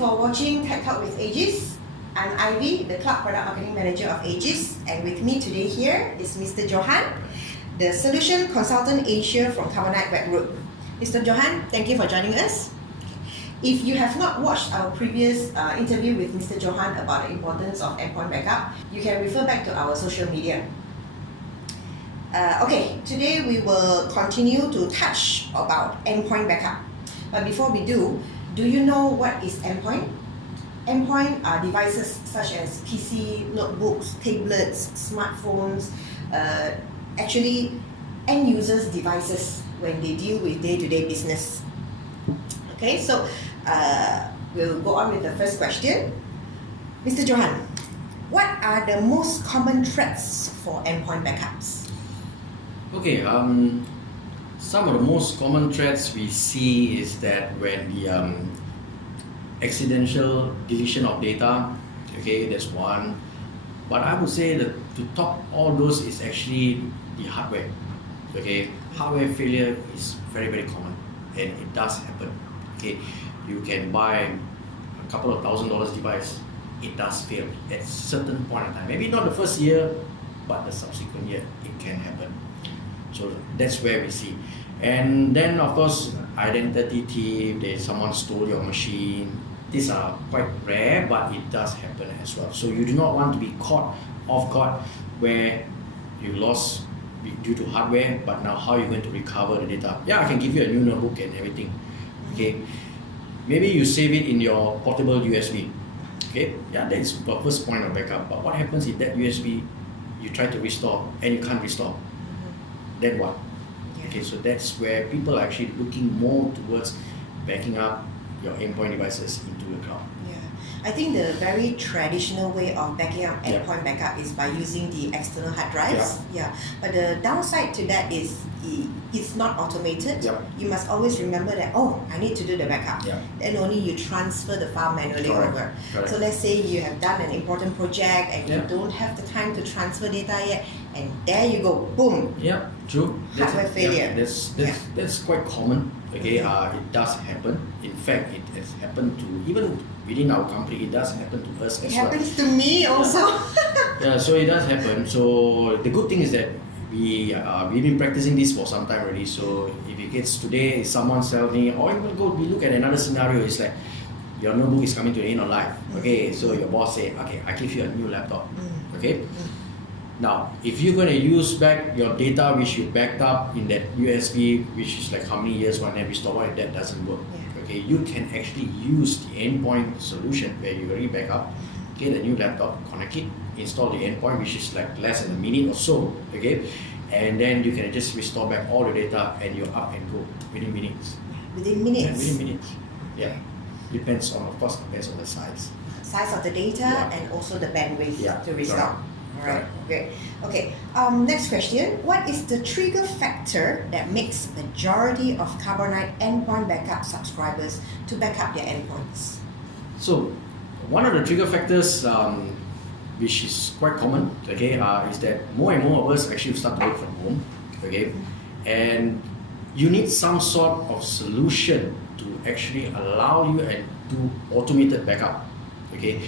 for watching Talk With Aegis. I'm Ivy, the Cloud Product Marketing Manager of Aegis, and with me today here is Mr. Johann, the Solution Consultant Asia from Carbonite Webroot. Mr. Johann, thank you for joining us. If you have not watched our previous interview with Mr. Johann about the importance of endpoint backup, you can refer back to our social media. Today we will continue to touch about endpoint backup. But before we do you know what is endpoint? Endpoint are devices such as PC, notebooks, tablets, smartphones, actually end users' devices when they deal with day-to-day business. Okay, so we'll go on with the first question. Mr. Johann, what are the most common threats for endpoint backups? Okay, some of the most common threats we see is that when the accidental deletion of data, okay, that's one. But I would say that to top all those is actually the hardware. Okay, hardware failure is very, very common, and it does happen. Okay, you can buy a couple of $1,000 device, it does fail at certain point in time. Maybe not the first year, but the subsequent year, it can happen. So that's where we see. And then of course, identity thief, someone stole your machine. These are quite rare, but it does happen as well. So you do not want to be caught off guard where you lost due to hardware, but now how are you going to recover the data? Yeah, I can give you a new notebook and everything. Okay, maybe you save it in your portable USB. Okay, yeah, that is the first point of backup. But what happens if that USB you try to restore and you can't restore? Then what? Okay, so that's where people are actually looking more towards backing up your endpoint devices into the cloud. Yeah, I think the very traditional way of backing up endpoint backup is by using the external hard drives. Yeah, but the downside to that is it's not automated. You must always remember that, I need to do the backup. Then only you transfer the file manually over. So let's say you have done an important project and you don't have the time to transfer data yet, and there you go, boom. Yeah, true. Hardware failure. That's quite common. Okay, it does happen. In fact, it has happened to even within our company. It does happen to us as well. It happens to me also. Yeah, so it does happen. So the good thing is that we've been practicing this for some time already. So if it gets today, someone tells me, or even we look at another scenario. It's like your notebook is coming to the end of life. Okay, so your boss say, okay, I give you a new laptop. Okay. Now, if you're going to use back your data which you backed up in that USB, which is like how many years one every store, if that doesn't work, okay, you can actually use the endpoint solution where you already back up, get a new laptop, connect it, install the endpoint, which is like less than a minute or so, okay, and then you can just restore back all the data and you're up and go within minutes. Within minutes? Yeah, within minutes. Yeah. Depends on the size. Size of the data and also the bandwidth to restore. Correct. Alright, great. Okay, next question. What is the trigger factor that makes majority of Carbonite endpoint backup subscribers to back up their endpoints? So, one of the trigger factors, which is quite common, okay, is that more and more of us actually start to work from home, okay, and you need some sort of solution to actually allow you and do automated backup, okay.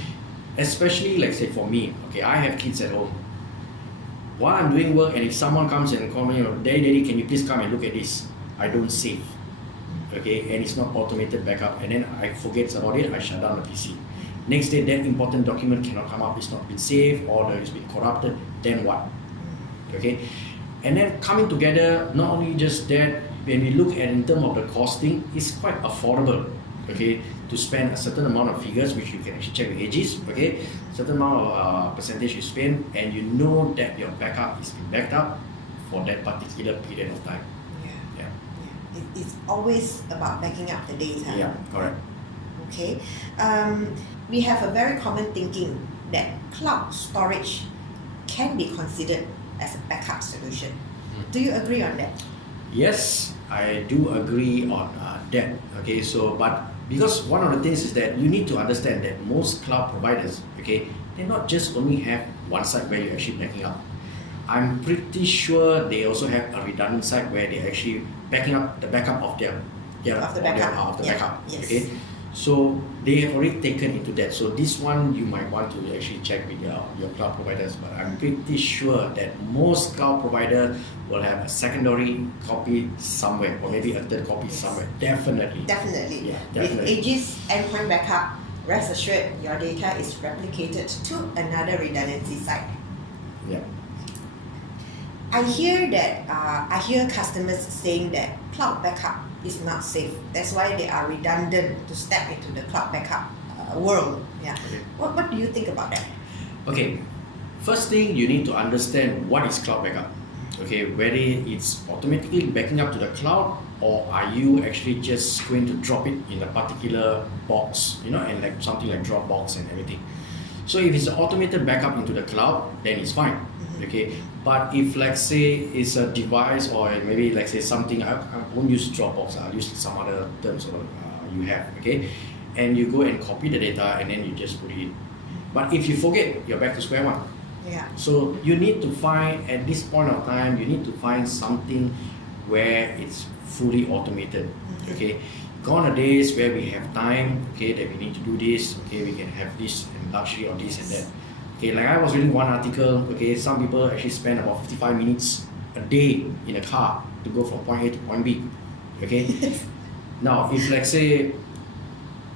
Especially, like say for me, okay, I have kids at home. While I'm doing work, and if someone comes and calls me, Daddy, can you please come and look at this? I don't save, okay, and it's not automated backup, and then I forget about it, I shut down the PC. Next day, that important document cannot come up, it's not been saved, or it's been corrupted, then what? Okay, and then coming together, not only just that, when we look at in terms of the costing, it's quite affordable, okay, to spend a certain amount of figures, which you can actually check with Aegis, okay, certain amount of percentage you spend, and you know that your backup is been backed up for that particular period of time. It's always about backing up the data. Yeah, correct. Okay, we have a very common thinking that cloud storage can be considered as a backup solution. Do you agree on that? Yes, I do agree on that. Okay, so but because one of the things is that you need to understand that most cloud providers, okay, they not just only have one side where you're actually backing up. I'm pretty sure they also have a redundant side where they're actually backing up the backup of their backup. Yes. Okay, So they have already taken into that. So this one you might want to actually check with your cloud providers. But I'm pretty sure that most cloud providers will have a secondary copy somewhere, or maybe a third copy somewhere. Definitely. Definitely. Yeah, With definitely. Aegis endpoint backup, rest assured your data is replicated to another redundancy site. Yeah. I hear customers saying that cloud backup is not safe. That's why they are redundant to step into the cloud backup world. Yeah. Okay. What do you think about that? Okay, first thing you need to understand what is cloud backup. Okay, whether it's automatically backing up to the cloud, or are you actually just going to drop it in a particular box, and like something like Dropbox and everything. So if it's an automated backup into the cloud, then it's fine. Okay, but if let's say it's a device, or maybe like say something, I won't use Dropbox, I'll use some other terms you have, okay, and you go and copy the data and then you just put it in. But if you forget, you're back to square one. Yeah. So you need to find, at this point of time, you need to find something where it's fully automated. Okay, gone are days where we have time, okay, that we need to do this, okay, we can have this and luxury of this and that. Okay, like I was reading one article, okay, some people actually spend about 55 minutes a day in a car to go from point A to point B. Okay. Now, if let's say,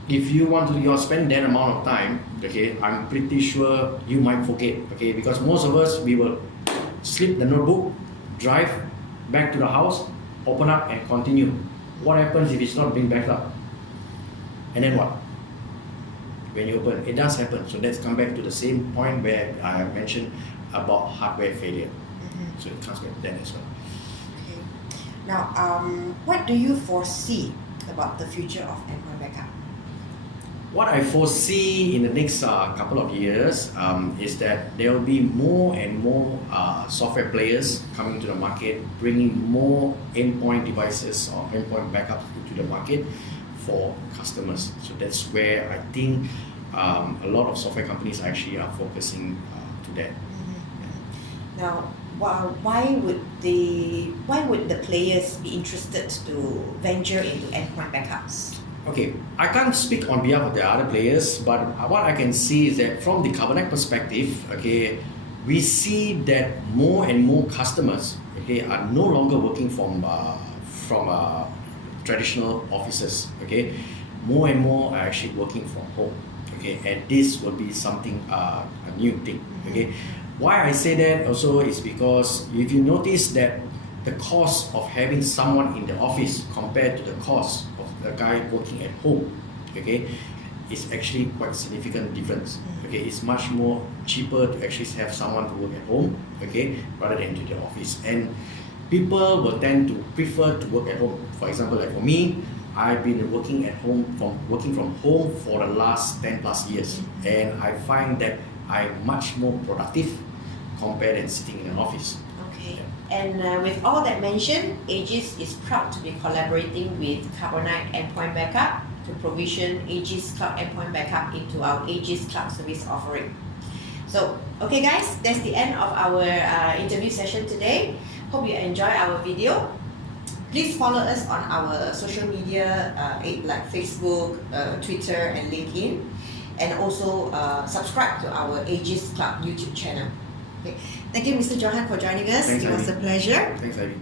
if you're spending that amount of time, okay, I'm pretty sure you might forget, okay, because most of us, we will slip the notebook, drive back to the house, open up and continue. What happens if it's not being backed up? And then what? When you open, it does happen. So let's come back to the same point where I have mentioned about hardware failure. So it comes back to that as well. Okay. Now, what do you foresee about the future of endpoint backup? What I foresee in the next couple of years is that there will be more and more software players coming to the market, bringing more endpoint devices or endpoint backup to the market for customers. So that's where I think a lot of software companies actually are focusing to that. Now, why would the players be interested to venture into endpoint backups? Okay, I can't speak on behalf of the other players, but what I can see is that from the Carbonite perspective, okay, we see that more and more customers, okay, are no longer working from traditional offices. Okay, more and more are actually working from home. Okay, and this will be something a new thing. Okay, why I say that also is because if you notice that the cost of having someone in the office compared to the cost of the guy working at home, okay, is actually quite significant difference. Okay, it's much more cheaper to actually have someone to work at home, okay, rather than to the office. And people will tend to prefer to work at home. For example, like for me, I've been working from home for the last 10 plus years, and I find that I'm much more productive compared than sitting in an office. Okay. And with all that mentioned, Aegis is proud to be collaborating with Carbonite Endpoint Backup to provision Aegis Cloud Endpoint Backup into our Aegis Cloud Service offering. So, okay guys, that's the end of our interview session today. Hope you enjoy our video. Please follow us on our social media like Facebook, Twitter and LinkedIn, and also subscribe to our Aegis Cloud YouTube channel. Okay. Thank you, Mr. Johann, for joining us. Thanks, it was Ivy. a pleasure. Thanks, Ivy.